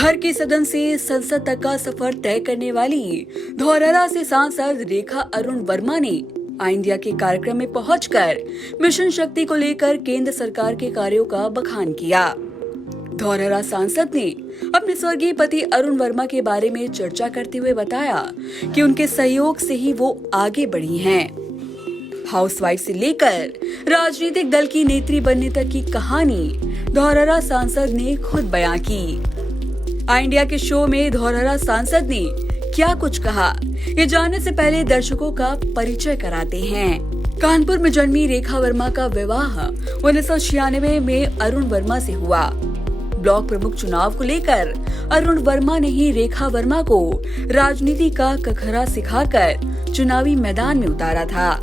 घर के सदन से संसद तक का सफर तय करने वाली धौरहरा से सांसद रेखा अरुण वर्मा ने आई इंडिया के कार्यक्रम में पहुंचकर मिशन शक्ति को लेकर केंद्र सरकार के कार्यों का बखान किया। धौरहरा सांसद ने अपने स्वर्गीय पति अरुण वर्मा के बारे में चर्चा करते हुए बताया कि उनके सहयोग से ही वो आगे बढ़ी हैं। हाउसवाइफ से लेकर राजनीतिक दल की नेत्री बनने तक की कहानी धौरहरा सांसद ने खुद बयां की। आई इंडिया के शो में धौरहरा सांसद ने क्या कुछ कहा, ये जानने से पहले दर्शकों का परिचय कराते हैं। कानपुर में जन्मी रेखा वर्मा का विवाह 1996 में अरुण वर्मा से हुआ। ब्लॉक प्रमुख चुनाव को लेकर अरुण वर्मा ने ही रेखा वर्मा को राजनीति का कखरा सिखाकर चुनावी मैदान में उतारा था।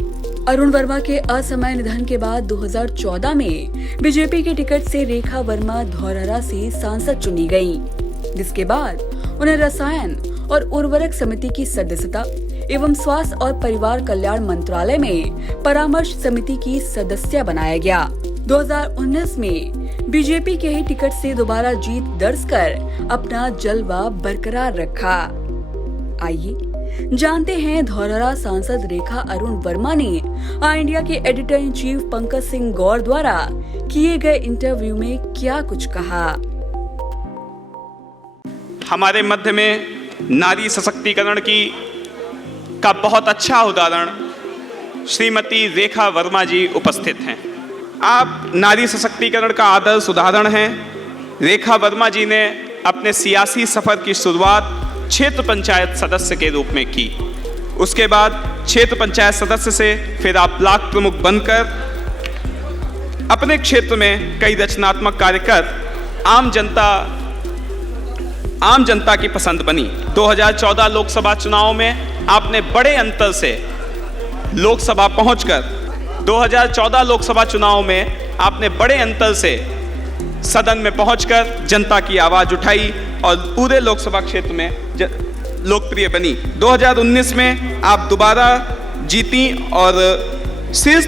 अरुण वर्मा के असमय निधन के बाद 2014 में बीजेपी के टिकट से रेखा वर्मा धौरहरा से सांसद चुनी गयी, जिसके बाद उन्हें रसायन और उर्वरक समिति की सदस्यता एवं स्वास्थ्य और परिवार कल्याण मंत्रालय में परामर्श समिति की सदस्य बनाया गया। 2019 में बीजेपी के ही टिकट से दोबारा जीत दर्ज कर अपना जलवा बरकरार रखा। आइए जानते हैं धौरहरा सांसद रेखा अरुण वर्मा ने आई इंडिया के editor in chief Pankaj Singh Gaur द्वारा किए गए इंटरव्यू में क्या कुछ कहा। हमारे मध्य में नारी सशक्तिकरण का बहुत अच्छा उदाहरण श्रीमती रेखा वर्मा जी उपस्थित हैं। आप नारी सशक्तिकरण का आदर्श उदाहरण हैं। रेखा वर्मा जी ने अपने सियासी सफर की शुरुआत क्षेत्र पंचायत सदस्य के रूप में की। उसके बाद क्षेत्र पंचायत सदस्य से फिर आप ब्लॉक प्रमुख बनकर अपने क्षेत्र में कई रचनात्मक कार्य कर आम जनता की पसंद बनी। 2014 लोकसभा चुनाव में आपने बड़े अंतर से लोकसभा पहुंचकर 2014 लोकसभा चुनाव में आपने बड़े अंतर से सदन में पहुंचकर जनता की आवाज उठाई और पूरे लोकसभा क्षेत्र में लोकप्रिय बनी। 2019 में आप दोबारा जीती और शीर्ष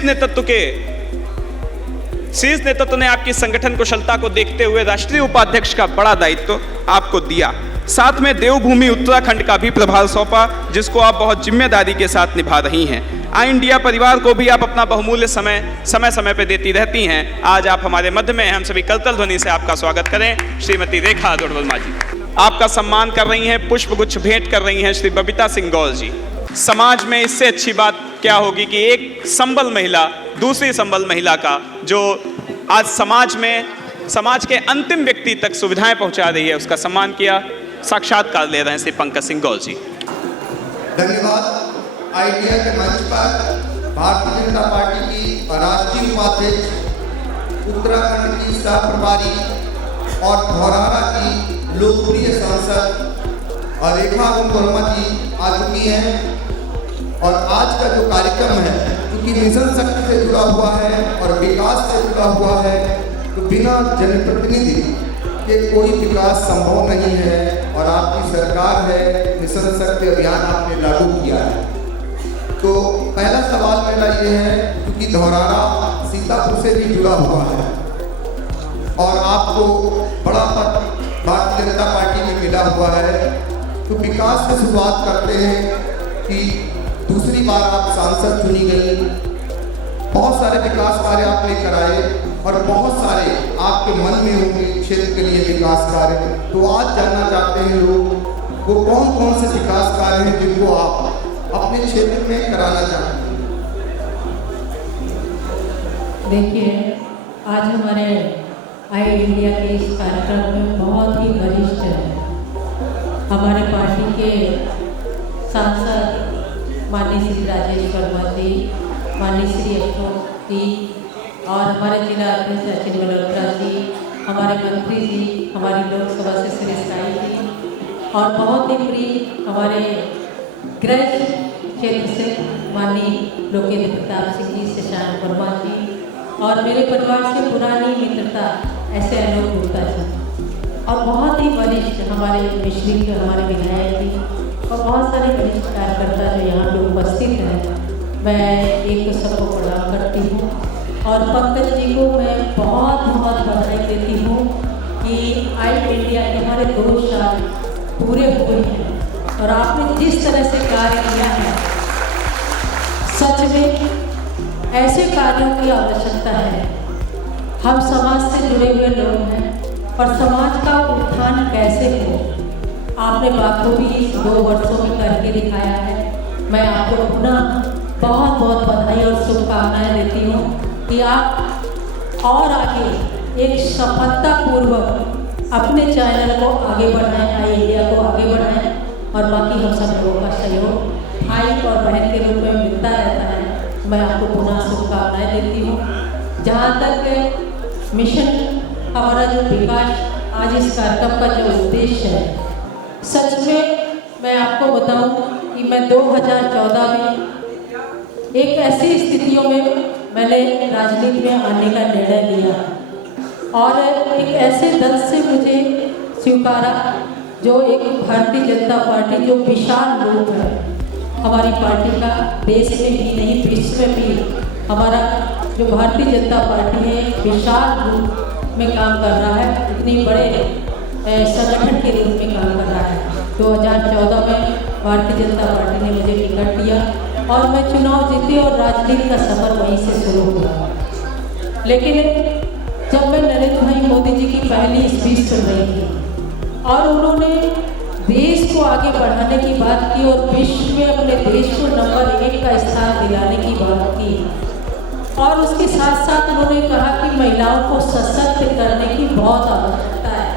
नेतृत्व ने आपकी संगठन कुशलता को देखते हुए राष्ट्रीय उपाध्यक्ष का बड़ा दायित्व आपको दिया। साथ में देवभूमि उत्तराखंड का भी प्रभार सौंपा, जिसको आप बहुत जिम्मेदारी के साथ निभा रही हैं। आई इंडिया परिवार को भी आप अपना बहुमूल्य समय पे देती रहती हैं। आज आप हमारे मध्य में, हम सभी करतल ध्वनि से आपका स्वागत करें। श्रीमती रेखा अरुण वर्मा जी आपका सम्मान कर रही हैं, पुष्पगुच्छ भेंट कर रही हैं श्री बबीता सिंह गौर जी। समाज में इससे अच्छी बात क्या होगी कि एक संबल महिला दूसरी संबल महिला का जो आज समाज के अंतिम व्यक्ति तक सुविधाएं पहुंचा रही है, उसका सम्मान किया। साक्षात्कार ले रहे हैं श्री पंकज सिंह गौर जी। धन्यवाद। आई इंडिया के मंच पर भारतीय जनता पार्टी की राष्ट्रीय उपाध्यक्ष, उत्तराखंड की सह प्रभारी और धौरहरा की लोकप्रिय सांसद रेखा अरुण वर्मा जी आ चुकी हैं। और आज का जो कार्यक्रम है, क्योंकि मिशन शक्ति से जुड़ा हुआ है और विकास से जुड़ा हुआ है, तो बिना जनप्रतिनिधि के कोई विकास संभव नहीं है। और आपकी सरकार है, मिशन शक्ति अभियान आपने लागू किया है। तो पहला सवाल मेरा ये है, क्योंकि धौरहरा सीतापुर से भी जुड़ा हुआ है और आपको बड़ा पद भारतीय जनता पार्टी में मिला हुआ है, तो विकास से शुरुआत करते हैं कि दूसरी बार आप सांसद चुनी गई। बहुत सारे विकास कार्य आपने कराए और बहुत सारे आपके मन में होंगे क्षेत्र के लिए विकास कार्य। तो आज जानना चाहते हैं लोग, वो कौन कौन से विकास कार्य हैं जिनको आप अपने क्षेत्र में कराना चाहते हैं। देखिए, आज हमारे आई इंडिया के इस कार्यक्रम में बहुत ही वरिष्ठ है हमारे पार्टी के सांसद माननीय श्री राजेश वर्मा जी, माननीय श्री अशोक जी और हमारे जिला अध्यक्ष सचिन मल्होत्रा जी, हमारे मंत्री जी, हमारी लोकसभा से श्री साई जी और बहुत ही प्रिय हमारे गृह क्षेत्र से माननीय लोकेंद्र प्रताप सिंह जी, शशांक वर्मा जी और मेरे परिवार से पुरानी मित्रता ऐसे अनूप गुप्ता जी और बहुत ही वरिष्ठ हमारे मिश्री हमारे विधायक जी और बहुत सारे वरिष्ठ कार्यकर्ता जो यहाँ पे उपस्थित हैं। मैं एक तो सबको प्रणाम करती हूँ और पंकज जी को मैं बहुत बहुत बधाई देती हूँ कि कि आई इंडिया के हमारे 2 साल पूरे हुए हैं और आपने जिस तरह से कार्य किया है, सच में ऐसे कार्यों की आवश्यकता है। हम समाज से जुड़े हुए लोग हैं और समाज का उत्थान कैसे हो, आपने बाखूबी 2 वर्षों में करके दिखाया है। मैं आपको पुनः बहुत बहुत बधाई और शुभकामनाएं देती हूँ कि आप और आगे एक सफलतापूर्वक अपने चैनल को आगे बढ़ाएं, आई इंडिया को आगे बढ़ाएं और बाकी हम सब लोगों का सहयोग भाई और बहन के रूप में मिलता रहता है। मैं आपको पुनः शुभकामनाएं देती हूँ। जहाँ तक मिशन हमारा जो विकास आज इस कार्यक्रम का जो उद्देश्य है, सच में मैं आपको बताऊं कि मैं 2014 में एक ऐसी स्थितियों में मैंने राजनीति में आने का निर्णय लिया और एक ऐसे दल से मुझे स्वीकारा जो एक भारतीय जनता पार्टी जो विशाल रूप है हमारी पार्टी का, देश में भी नहीं विश्व में भी हमारा जो भारतीय जनता पार्टी है विशाल रूप में काम कर रहा है, इतनी बड़े संगठन के रूप में काम कर रहा है। 2014 में भारतीय जनता पार्टी ने मुझे टिकट दिया और मैं चुनाव जीती और राजनीति का सफर वहीं से शुरू हुआ। लेकिन जब मैं नरेंद्र भाई मोदी जी की पहली स्पीच सुन रही थी और उन्होंने देश को आगे बढ़ाने की बात की और विश्व में अपने देश को नंबर 1 का स्थान दिलाने की बात की और उसके साथ साथ उन्होंने कहा कि महिलाओं को सशक्त करने की बहुत आवश्यकता है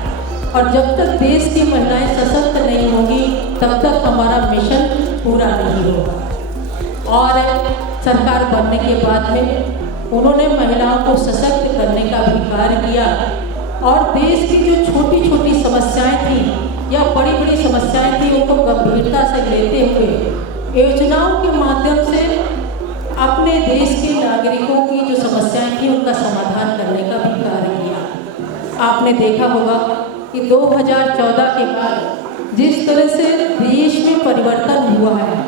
और जब तक देश की महिलाएं सशक्त नहीं होंगी तब तक हमारा मिशन पूरा नहीं होगा। और सरकार बनने के बाद में उन्होंने महिलाओं को सशक्त करने का भी कार्य किया और देश की जो छोटी छोटी समस्याएं थी या बड़ी बड़ी समस्याएं थी उनको गंभीरता से लेते हुए योजनाओं के माध्यम से अपने देश के नागरिकों की जो समस्याएं थी उनका समाधान करने का भी कार्य किया। आपने देखा होगा कि 2014 के बाद जिस तरह से देश में परिवर्तन हुआ है,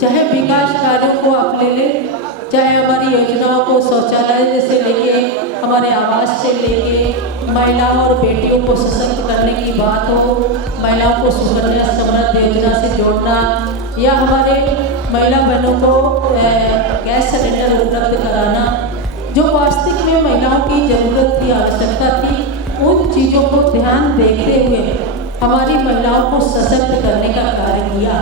चाहे विकास कार्यों को आप ले लें, चाहे हमारी योजनाओं को शौचालय से लेके हमारे आवास से लेके महिलाओं और बेटियों को सशक्त करने की बात हो, महिलाओं को सुकन्या समृद्धि योजना से जोड़ना या हमारे महिला बहनों को गैस सिलेंडर उपलब्ध कराना, जो वास्तविक में महिलाओं की ज़रूरत थी, आवश्यकता थी, उन चीज़ों को ध्यान देखते हुए हमारी महिलाओं को सशक्त करने का कार्य किया।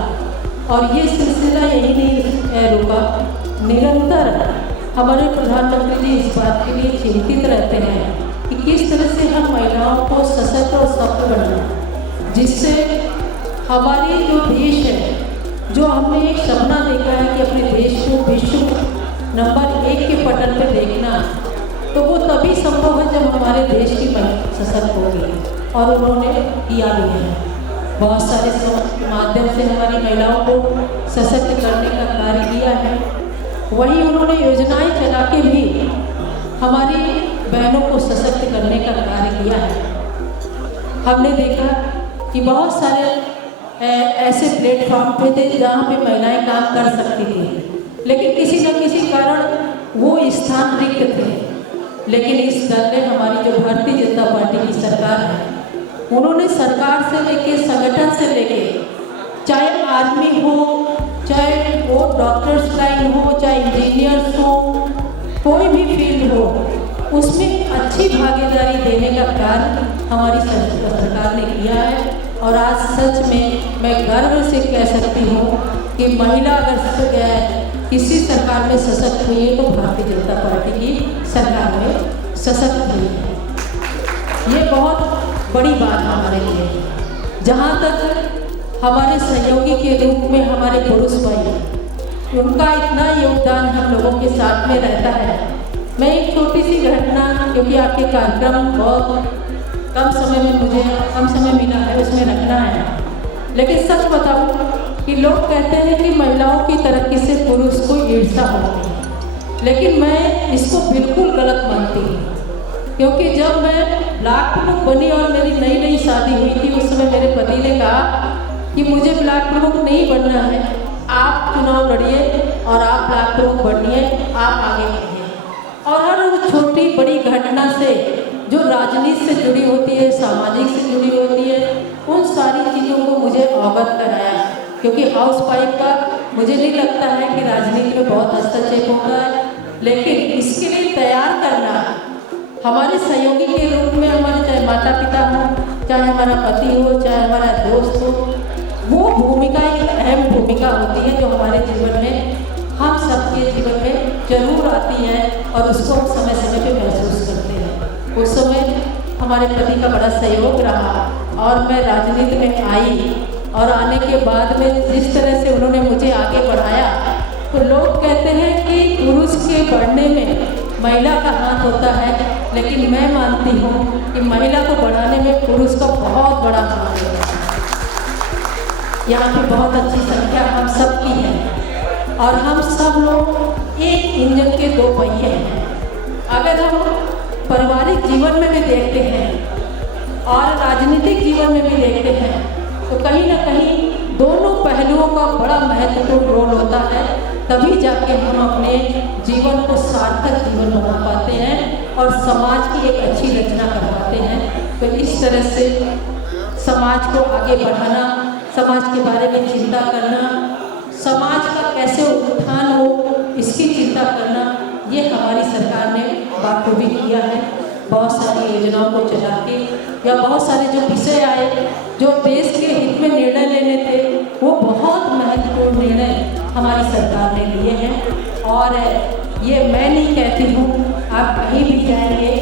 और ये सिलसिला यही नहीं रुका, निरंतर हमारे प्रधानमंत्री जी इस बात के लिए चिंतित रहते हैं कि किस तरह से हम महिलाओं को सशक्त और सशक्त बनाएं, जिससे हमारी जो देश है, जो हमने एक सपना देखा है कि अपने देश को विश्व नंबर 1 के पटल पर देखना, तो वो तभी संभव है जब हमारे देश की महिला सशक्त होगी और उन्होंने किया भी है। बहुत सारे माध्यम से हमारी महिलाओं को सशक्त करने का कार्य किया है। वहीं उन्होंने योजनाएं चला के भी हमारी बहनों को सशक्त करने का कार्य किया है। हमने देखा कि बहुत सारे ऐसे प्लेटफॉर्म पे थे जहाँ पे महिलाएं काम कर सकती थी, लेकिन किसी न किसी कारण वो स्थान रिक्त थे। लेकिन इस दल ने, हमारी जो भारतीय जनता पार्टी की सरकार है, उन्होंने सरकार से लेके संगठन से लेके, चाहे आर्मी हो, चाहे वो डॉक्टर्स लाइन हो, चाहे इंजीनियर्स हो, कोई भी फील्ड हो, उसमें अच्छी भागीदारी देने का कार्य हमारी सरकार ने किया है। और आज सच में मैं गर्व से कह सकती हूँ कि महिला अगर किसी सरकार में सशक्त हुई है तो भारतीय जनता पार्टी की सरकार में सशक्त हुई है। ये बहुत बड़ी बात हमारे लिए है। जहाँ तक हमारे सहयोगी के रूप में हमारे पुरुष भाई, उनका इतना योगदान हम लोगों के साथ में रहता है। मैं एक छोटी सी घटना, क्योंकि आपके कार्यक्रम बहुत कम समय में मुझे कम समय मिला है, उसमें रखना है, लेकिन सच बताऊं कि लोग कहते हैं कि महिलाओं की तरक्की से पुरुष को ईर्ष्या होती है, लेकिन मैं इसको बिल्कुल गलत मानती हूँ। क्योंकि जब मैं ब्लॉक प्रमुख बनी और मेरी नई नई शादी हुई थी, उस समय मेरे पति ने कहा कि मुझे ब्लॉक प्रमुख नहीं बनना है, आप चुनाव लड़िए और आप ब्लॉक प्रमुख बनिए, आप आगे बढ़िए। और हर छोटी बड़ी घटना से जो राज राजनीति से जुड़ी होती है, सामाजिक से जुड़ी होती है, उन सारी चीज़ों को मुझे अवगत कराया। क्योंकि हाउस वाइफ का मुझे नहीं लगता है कि राजनीति में बहुत हस्तक्षेप होता है, लेकिन इसके लिए तैयार करना हमारे सहयोगी के रूप में, हमारे चाहे माता पिता हो, चाहे हमारा पति हो, चाहे हमारा दोस्त हो, वो भूमिका एक अहम भूमिका होती है जो हमारे जीवन में, हम सबके जीवन में जरूर आती है और उसको हम समय समय पे महसूस करते हैं। उस समय हमारे पति का बड़ा सहयोग रहा और मैं राजनीति में आई और आने के बाद में जिस तरह से उन्होंने मुझे आगे बढ़ाया, तो लोग कहते हैं कि पुरुष के बढ़ने में महिला का हाथ होता है, लेकिन मैं मानती हूँ कि महिला को बढ़ाने में पुरुष का बहुत बड़ा हाथ है। यहाँ पे बहुत अच्छी संख्या हम सब की है और हम सब लोग एक इंजन के दो पहिए हैं। अगर हम पारिवारिक जीवन में भी देखते हैं और राजनीतिक जीवन में भी देखते हैं, तो कहीं ना कहीं दोनों पहलुओं का बड़ा महत्वपूर्ण रोल होता है, तभी जाके हम अपने जीवन को सार्थक जीवन बना पाते हैं और समाज की एक अच्छी रचना कर पाते हैं। तो इस तरह से समाज को आगे बढ़ाना, समाज के बारे में चिंता करना, समाज का कैसे उत्थान हो इसकी चिंता करना, ये हमारी सरकार ने बखूबी किया है। बहुत सारी योजनाओं को चला के या बहुत सारे जो विषय आए जो देश के हित में निर्णय लेने थे, वो बहुत महत्वपूर्ण निर्णय हमारी सरकार ने लिए हैं। और ये मैं नहीं कहती हूँ, आप कहीं भी जाएंगे,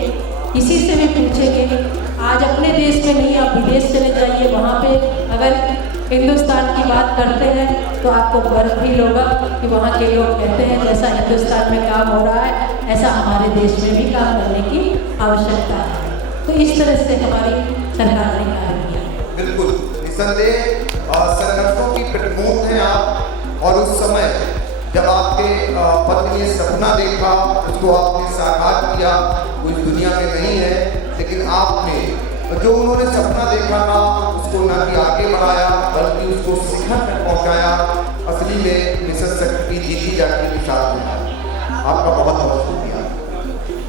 किसी से भी पूछेंगे, आज अपने देश में नहीं आप विदेश चले जाइए, वहाँ पे अगर हिंदुस्तान की बात करते हैं तो आपको गर्व फील होगा कि वहाँ के लोग कहते हैं जैसा हिंदुस्तान में काम हो रहा है ऐसा हमारे देश में भी काम करने की आवश्यकता है। तो इस तरह से हमारी सरकार ने कार्य किया। बिल्कुल निसंदेह संघर्षों की प्रतिमूर्त हैं आप, और उस समय जब आपके पति ने सपना देखा, उसको आपने साकार किया, वो इस दुनिया में नहीं है, लेकिन आपने जो उन्होंने सपना देखा था उसको न कि आगे बढ़ाया बल्कि उसको शिखर तक पहुंचाया। असली में मिशन शक्ति जीती जाती मिसाल है। आपका बहुत बहुत शुक्रिया।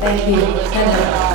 Thank you.